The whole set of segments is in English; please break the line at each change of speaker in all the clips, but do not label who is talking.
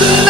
tonight.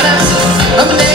I'm never